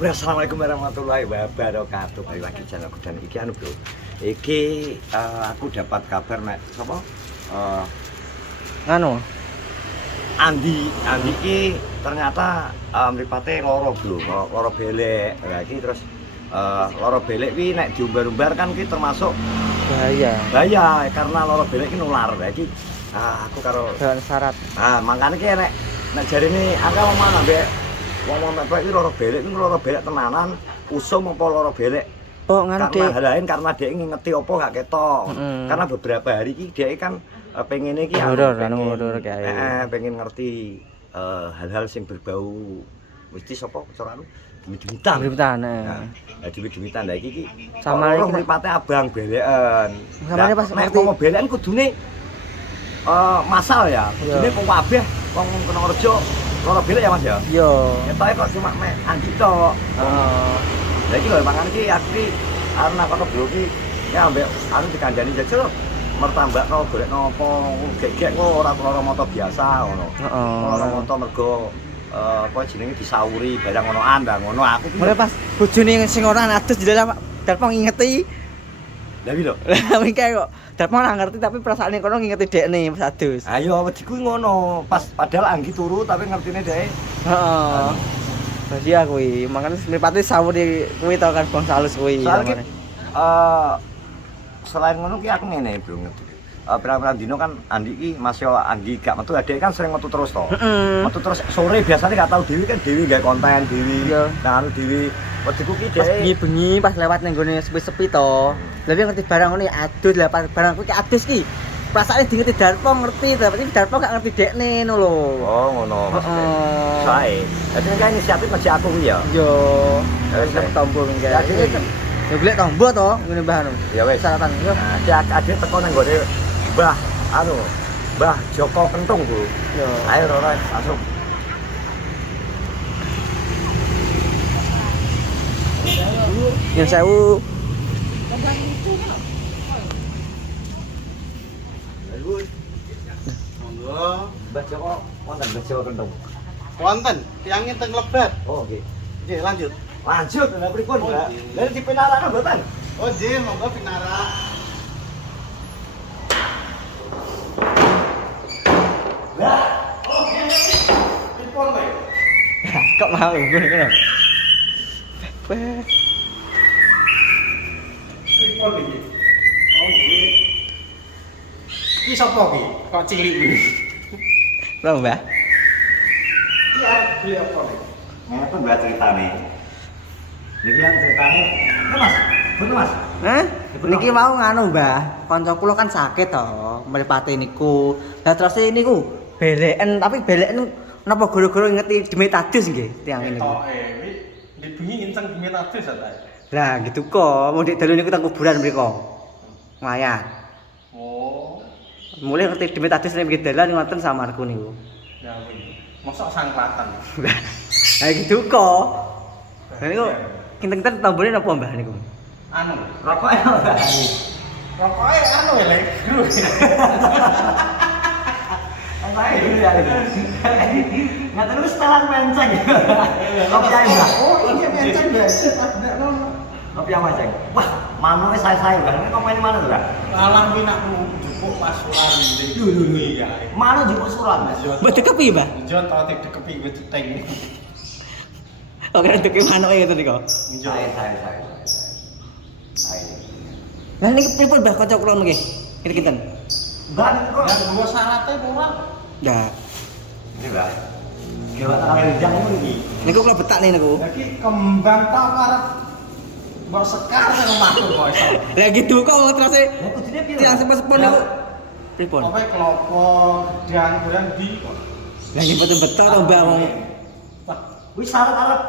Assalamualaikum warahmatullahi wabarakatuh. Balik lagi channel aku dan iki anu, Bro. Iki aku dapat kabar nek sapa? Anu. Andi iki ternyata mripate loro, Bro. Loro belek. Lah iki terus loro belek kuwi nek diumbar-umbar kan ki termasuk Bahaya. bahaya karena loro belek ki nular. Lah iki aku karo Syarat. makane ki nek jarine aku ngomong ambek wong-wong mek iki loro belek tenanan, usum apa loro belek. Oh, nganu Karena hal lain karena dia ngingeti apa gak ketok. Karena beberapa hari ini dia kan pengen iki pengen ngerti hal-hal sing berbau mesti sapa cara anu demit-demitan. Demit-demitan. Nah, demit-demitan lha iki Sama iki mripate abang beleken. Samane pas nek mau beleken kudune masal ya. Kudune wong kabeh wong kena rejo loro belek ya Mas ya. Iya. Ketoke kok cuma mek Andi tok. Lah iki lho makane iki aku iki arep kok bro iki ya ambek anu dikandani jajal mertambak no golek nopo gegek kok ora loro moto biasa ngono. Loro moto mergo apa jenenge disauri barang ngono andang ngono aku iki. Mulai pas bojone sing ora adus di dalam Darpo ngingeti. Lah iki lho. Lah mingke kok Darpo ora ngerti tapi perasaane kono ngingeti dekne pas adus. Ayo wedi kuwi ngono. Pas padahal Anggi turu tapi ngertine dhek. Heeh. Bahaya kuwi, makane mripate sawuri kuwi to kan Bang Salus kuwi. Soalnya selain ngono ki aku ngene bro ngerti. Pirang-pirang dino kan Andi iki masih Anggi gak metu adek kan sering metu terus to. Metu terus sore biasanya gak tau dhewe kan dhewe gawe konten dhewe. Nah anu dhewe wediku ki dhek bengi pas lewat ning gone sepi-sepi to. Lah dia ngerti barang ngono adus lah barang kuwi adus ki. Perasaane ngerti Darpo ngerti tapi Darpo gak ngerti dekne ngono lho. Oh ngono maksudnya. Sae. Dadi kan inisiatif masih aku ki ya. Yo. Wis tombo mingke. Ya golek tombo to ngene Mbah anu. Ya wis. Syaratan yo. Ade teko nang gone Mbah anu Mbah Joko Kentung, Bro. Yo. Ayo ora langsung. Yang sewu. Monggo. Mbah Joko wonten Mbah Joko Kentung. Wonten, tiyangin teng lebat. Oh nggih. Nggih, lanjut. Lanjut lha pripun, Mbak? Lha dipinarana mboten? Oh, nggih, monggo pinara. Lah, oke. Pripun kowe? Kok mau ngono. Pripun iki? Oh, nggih. Iki sapa iki? Kok cilik iki? Lho, Mbah. Iki arep beli apa iki? Ngeten Mbak ceritane. Niki kan ceritane, Mas. Bener Mas. Hah? Niki mau nganu, Mbah. Kanca kula kan sakit to, mripate niku. Lah terus niku beleken tapi beleken napa gara-gara ngerti demit adus nggih tiyang niku. Iki di bengi inceng demit adus ta. Lah gitu kok, mau dik dalu niku teng kuburan mriko. Mayat. Oh. Mulai ngerti demit adus nek nggih dalan ngoten samarku niku. Ya kuwi. Mosok sangklatan. Lah gitu kok. Lah niku kinten-kinten tombone napa Mbah niku? Anu, Rokoke ora. rokoke anu elek. Oke, ya. Ngaten wis setelan menceng. Kopi ae, Mbak. Oh, ini menceng biasa tak ndekno. Kopi apa, Ceng? Wah, manoe saya-saya, Mbak. Ini kopi mana tuh, Mbak? Alang pinakmu jupuk pasuran iki. Iya. Mana jupuk suran, Mas? Mbah dekepi, Mbah. Njot ta dikepi wit ceteng. Oke, dekepi manoke ngoten niku. Njot. Saya. Lah niki pripun Mbah kanca kula nggih? Kinten-kinten. Mbak, kok Ya gua syaratnya ora. Ya, ini, Mbak. Gawat kali jang ngono iki. niku kula betak nih niku. Lagi kembang ta arep mbok sekar nang omahku kok iso. Lah gitu kok terus Lah kudune piye? tiyang sepo-sepo niku. Pripun? Apa klopo gedang-gedang di kok. Lah nggih betul betul to Mbah wong. Wah, Wis syarat arep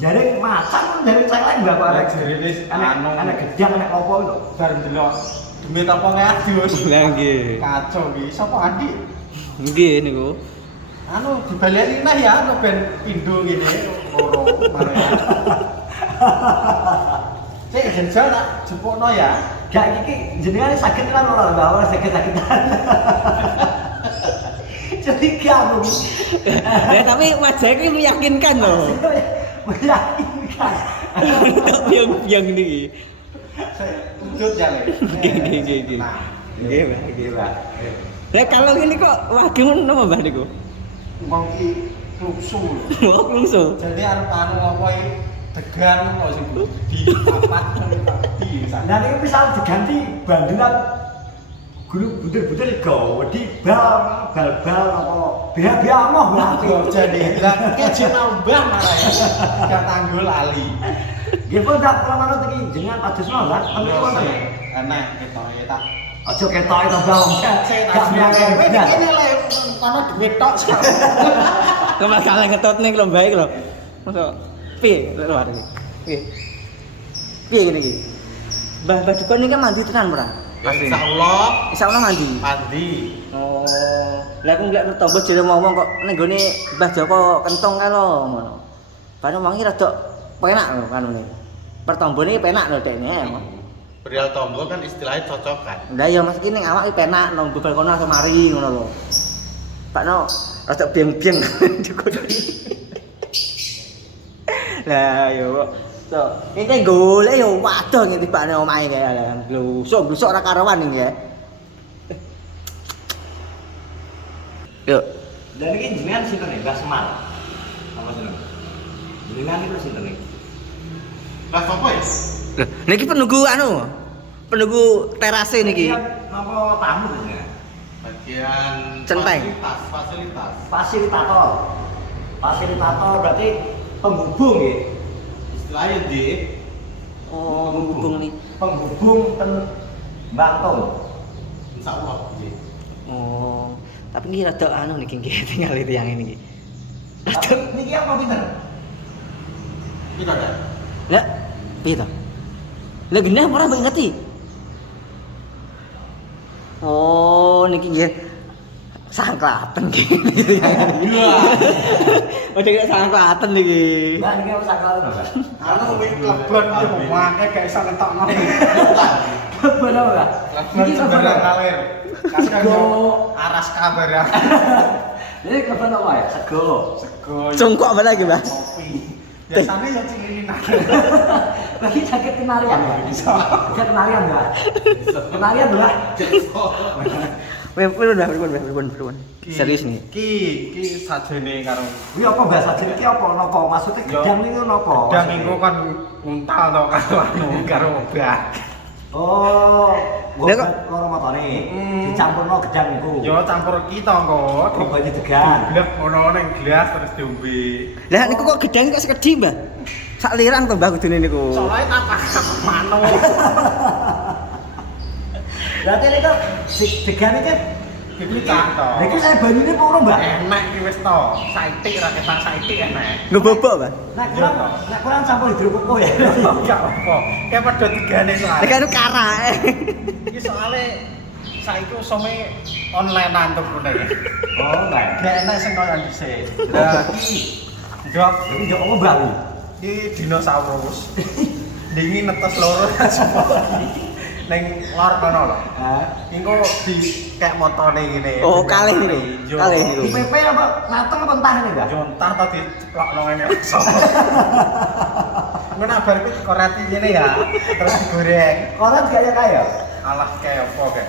jaring macan jaring saya lain Mbak arek arek. jerene anu Anak gedang anak opo lho. bar ndelok demit apa ngadus. Lah nggih. Kacau iki. Sapa Andi? Nggih niku. Anu dibaleni neh ya anu ben pindho ngene loro mare. Cek jenjal nak jupukno ya. Gak iki jenengan sakit kan ora Mbak, ora sakit-sakitan. Jadi kamu. Ya tapi wajahnya ini meyakinkan loh. Meyakinkan. Tak biang niki. Udut ya le. Nggih. Nah, Nggih, Mbah. nggih, Mbak. Lah kalau ini kok wage ngono napa Mbah niku? Wong ki kluksu. Kok lungsu. Jadi arep anu apa iki degan kok sing di papat di sana. Nah ini misal diganti bandulan guru bunder-bunder gawe di bal-bal apa biar amoh berarti. Jadi lah keji nambah malah ya. Gak tanggul ali. Nggih pun tak kula manut iki jenengan pados nolak tapi wonten. Enak ketoke tak. Aja ketoke to Bang. Gak biake. Kene le kono duit tok. Kemas kaleng ketutne iki lho Mbah iki lho. Mosok piye lek luar iki? Piye? Piye ngene iki? Mbah Dukun iki mandi tenan ora? Insyaallah Insyaallah mandi. mandi. Oh. Lah aku nggak tombol jere ngomong kok ning gone Mbah Joko kentong kae lho ngono. Padahal wangi rada penak lho kanune. Pertombone iki penak lho dekne. Perihal tombol kan istilahnya cocokan. Lah ya Mas iki ning awak iki penak nang bubal kono langsung mari ngono lho. Pakno rada bieng-bieng Dukun. Lah yo kok. So, ini golek yo waduh ngene tibane omahe kae lah. Blusuk ora karuan iki ya. Yuk. Dan ini jenengan sinten nih, Mbah Semar. Apa sinten? Jenengan itu sinten nih? Lah sapa ya? Loh, niki penunggu anu. Penunggu terase niki. Napa tamu jenengan? Bagian Centeng. fasilitas. Fasilitator. Fasilitator berarti penghubung nggih. Istilahnya di Oh, menghubung nih. Penghubung ten Bantung. insyaallah nggih. Oh, tapi niki rada anu niki nggih tinggal itu yang ini. Tapi niki apa pinten? Kita ada. Lah, piye to? Lah genah ora mbok ngerti. Oh, niki nggih sangklaten nggih. Iya. Oh, nek sangklaten niki. Mbak niki apa sakal to, Mbak? Anu wing klebon yo mangke gak iso ngetokno. Bener enggak? Klebon sembarang kalir. Kasih yo aras kabar ya. Ini kapan apa ya? Sego. Sego. Congkok apa lagi, Mas? Kopi. Biasanya yo cililin aja. Lagi sakit kenarian ya? Bisa. Sakit kenarian enggak? Kenarian enggak? Pripun. Serius nih. Ki sajene karo Kuwi apa bahasa jenenge apa napa? Maksudnya gedang niku napa? gedang iku kan untal to karo anu karo obat. Oh, Lah kok- loro motone. Hmm. Dicampurno gedang niku. Yo campur kita kok. Oh, banyu degan. Blek ngono ning gelas terus diombe. Lah niku kok gedang kok sekedhi, Mbah? Sak lirang to, Mbah kudune niku. Soale tak pakai mano. Berarti niku degan iki Dipicah to. Niki saya banyune puro, Mbak. Enak iki wis to. Saiki ra ketan saiki enak. Nggo bobok, Mbah. Nek kurang campur hidropopo ya. Enggak apa. Kayak padha digane soalnya. Nek anu karak. Iki soalnya saiki usome online-an tukune. Oh, enggak. Gak enak sing koyo dhisik. Lah iki njok Iki yo apa, Mbak? iki dinosaurus. Dingi netes loro semua. Ning lor kono lho. Hah? Engko di kayak motone ngene. Oh, kalih niku. Yo. Kalih niku. Di PP apa mateng apa entah ini, Mbak? Jontah to diceplokno ngene iso. Ngono bar iki dikorati ngene ya. Terus digoreng. Koran gak kaya. Alah kayak apa kayak.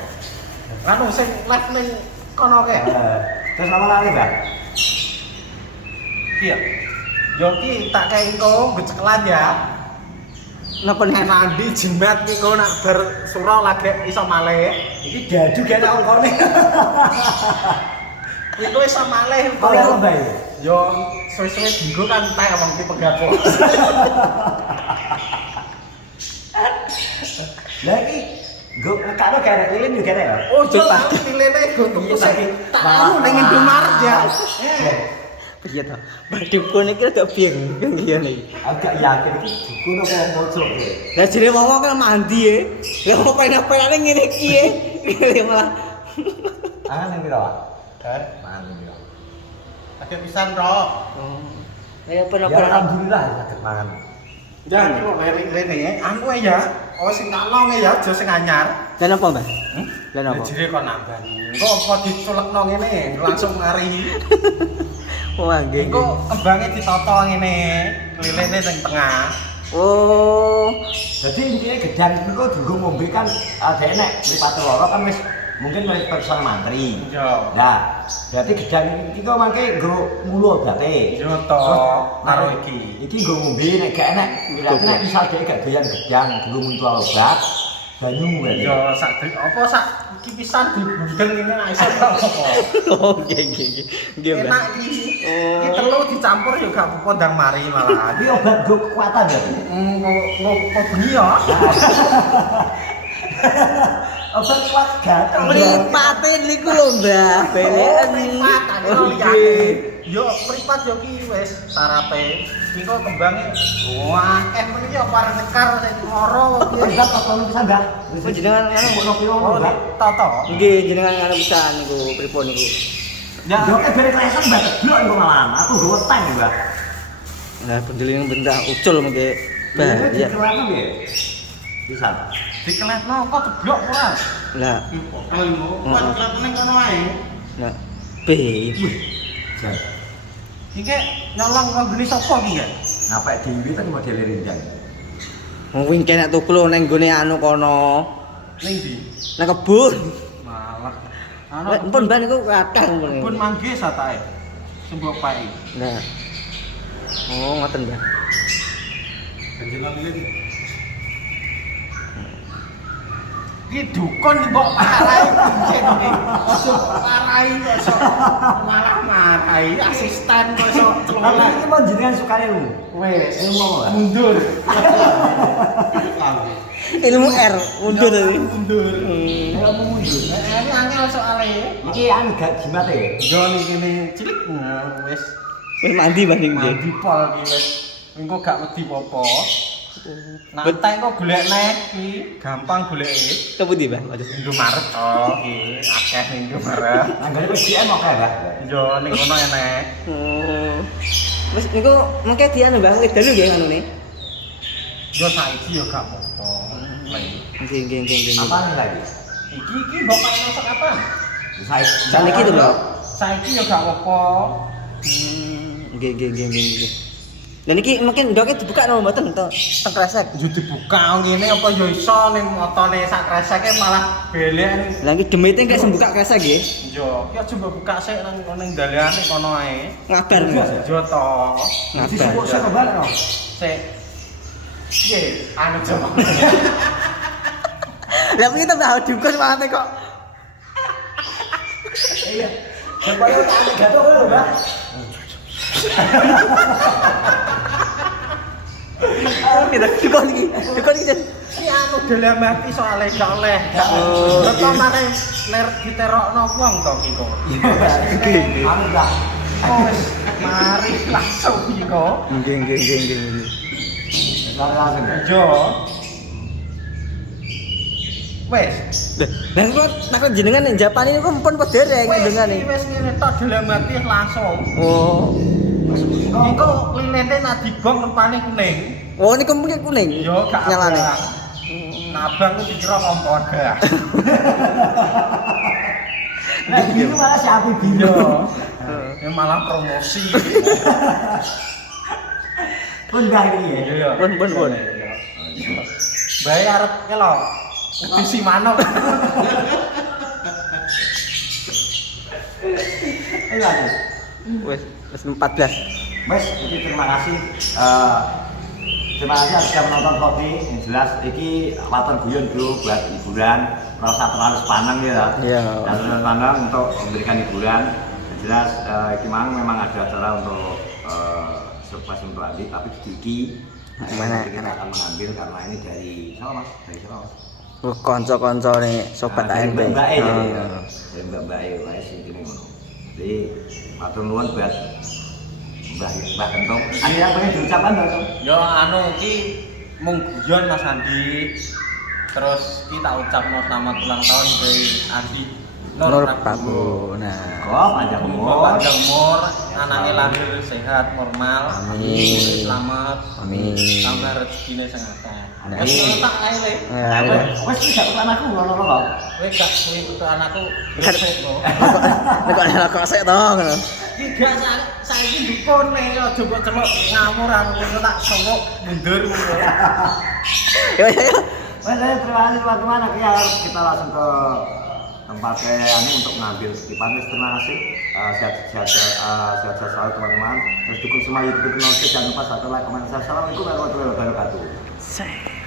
Anu sing live ning kono kae. Terus apa lagi, Mbak? Iya. Yo ki tak kae engko gecekelan ya. Napa Nek mandi jimat ki kok nak bar surau lagi iso malih. Iki dadu gak tak ongkone. Iku iso malih. Kok ya, Mbak? Yo suwe-suwe dinggo kan tak wong ki pegat pos. Lah iki nggo nekano garek lilin yo garek ya. Oh, jelas pilihne go tuku sing tak anu ning Indomaret ya. Piye to? Mbah Dukun iki rada bingung ngene iki. Agak yakin iki dukun apa mojok iki. Lah jere wong kan mandi e. Lah kok pengen-pengen ngene iki e. Lah malah Ah, nang pira, Pak? Heh, Mangan pira? agak pisan ro. oh. Lah Ya apa-apa. alhamdulillah saged mangan. Jangan kok lere-lere anu ya. Oh sing tak long ya aja sing anyar. Lah napa, Mbah? Lah napa? Jere kok nambani. Engko apa diculekno ngene langsung ngari. Wah, nggih. Iku kembange ditata ngene, lilene ning tengah. Oh, Jadi intinya gedang itu kok juga ngombe kan ada nek mripate loro kan wis mungkin wis person mantri. Iya. Nah, berarti gedang iki kok mangke nggo mulu obate. Yo to karo iki. Iki nggo ngombe nek gak enek. Berarti nek misal dhek gak doyan gedang, nggo muntu obat, banyu berarti. Yo sak iki pisan diblundeng ngene nek iso apa. oh, nggih. Nggih, Mbah. Enak iki. Iki telu dicampur yo gak apa-apa ndang mari malah. Iki obat nggo kekuatan berarti. Kok bengi ya? Obat kuat gatel. Mripate niku lho, Mbah. Beleken. Mripat Nggih. yo mripat yo ki wis sarape. Iki kok kembange wah men iki pareng nekar sing loro Wis piye. gak apa-apa bisa Mbak. Wis Jenengan ngono ngono piye Oh, Mbak. toto. nggih jenengan ngono pisan niku pripun niku. Ya, Yo kayak bere klesan Mbak keblok iku malahan. Aku nggo weteng Mbak. Nah, pendeling bentah ucul mengke bahaya. Kenapa piye? Bisa. dikelehno kok ceblok ora. Lah, Kelemu, kan kelihatannya kono ae. nah, B. Jan. Iki nyolong kok geni sapa iki ya? Napek dhewe kan model rinjang. Wong wingke nek tuku ning gone anu kono. Ning ndi? Nang kebun. Malah. Lek pun ban iku kathah Pun pun. mangke satae. Sembok pae. Nah. Oh, ngoten, Mbah. Ganjelan iki. Iki dukun mbok parai pincen iki. Ojo parai kok iso malah marai asisten kok iso Tapi celoleh. iki mau jenengan sukane lu. Wes, Ilmu apa? mundur. Ilmu R mundur tadi. Mundur. Ilmu mundur. Ini angel soalnya. Iki anu gak jimat ya. Yo ning kene cilik wis Wis mandi banding dia. mandi pol iki wis. Engko gak wedi apa. Nanti kok golek neh iki gampang goleke. Tepu ndi, Mbah? Waduh. Indomaret oh iki akeh ning Indomaret. Anggane PGM oke, Mbak. Yo ning kono enek. Oh. Wis niku mengke dianu, Mbah, wis dalu nggih anune. Yo saiki yo gak apa-apa. Nggih. Apa nih lagi? Iki bapak masak kapan? Saniki to, Mbah. Saiki yo gak apa-apa. Nggih. Lah niki mungkin ndoke dibuka napa mboten to? Teng kresek. Yo dibuka ngene apa yo iso ning motone sak kreseke malah belen. Lah iki demite kek sembuka kresek nggih. Yo, ki aja mbok buka sik nang ning dalane kono ae. Ngabar, Mas. Yo to. Disebut Ngabar. saya kembali no. Sik. Piye? Anu coba. Lah kita tahu dukun mate kok. Iya. Supaya tak gatel lho, Mbak. Kita dukun iki. Ki anu dalam mati soalnya gak oleh. Oh, Yo to iya. mare ler diterokno wong to ki kok. Anu dah. Oh, wis mari langsung ki kok. Nggih. Langsung ya. Yo. Wes. Lah kok jenengan ning Japan ini kok pun pedereng dengan Wes wis ngene tok dalam mati langsung. Oh. Iku linene nak dibong rupane kuning. Oh niku mungkin kuning. Yo gak nyalane. abang. Nah, abang ku dikira kompor gas. Nah, biru malah si api biru. Yo. Ya malah promosi. Pun dah ini ya. Iya. Pun. Bae arep kelo. Isi manuk. Ayo lagi. Wes 14. Mas, ini terima kasih. Terima kasih sudah menonton kopi. Yang jelas, ini waton guyon bro buat hiburan. Rasa terlalu sepanang ya. Iya. Terlalu sepanang untuk memberikan hiburan. Yang jelas, ini memang ada acara untuk surprise untuk Adi, tapi sedikit. Mana? Kita akan mengambil karena ini dari siapa mas? Dari siapa mas? Kanca-kanca nih sobat ANB. Mbak E. Oh. Dari Mbak E, Mas ini ngono. Jadi matur nuwun buat Mbah Kentong. Ada yang pengen diucapkan Mbak? Yo anu ki mung guyon Mas Andi. Terus kita ucapno selamat ulang tahun dari Andi Nur Prabu. Nah. Oh, panjang umur. Panjang umur, anaknya lahir sehat normal. Amin. Selamat. Amin. Tambah rezekine sing akeh. Nah, Wis iya. tak ae le. Wes tidak ke anakku ngono kok. Kowe gak kuwi butuh anakku Kan- gresik to. Nek kok sik to ngono. Ki gak saiki dukun nih aja mbok celok ngamur aku tak songok mundur ngono. Ya ya. Terima kasih teman-teman. Akhirnya kita langsung ke tempatnya anu untuk ngambil titipan. Terima kasih. Sehat-sehat selalu teman-teman. Terus dukung semua YouTube channel. Jangan lupa subscribe, like, komen, share. Assalamualaikum warahmatullahi wabarakatuh.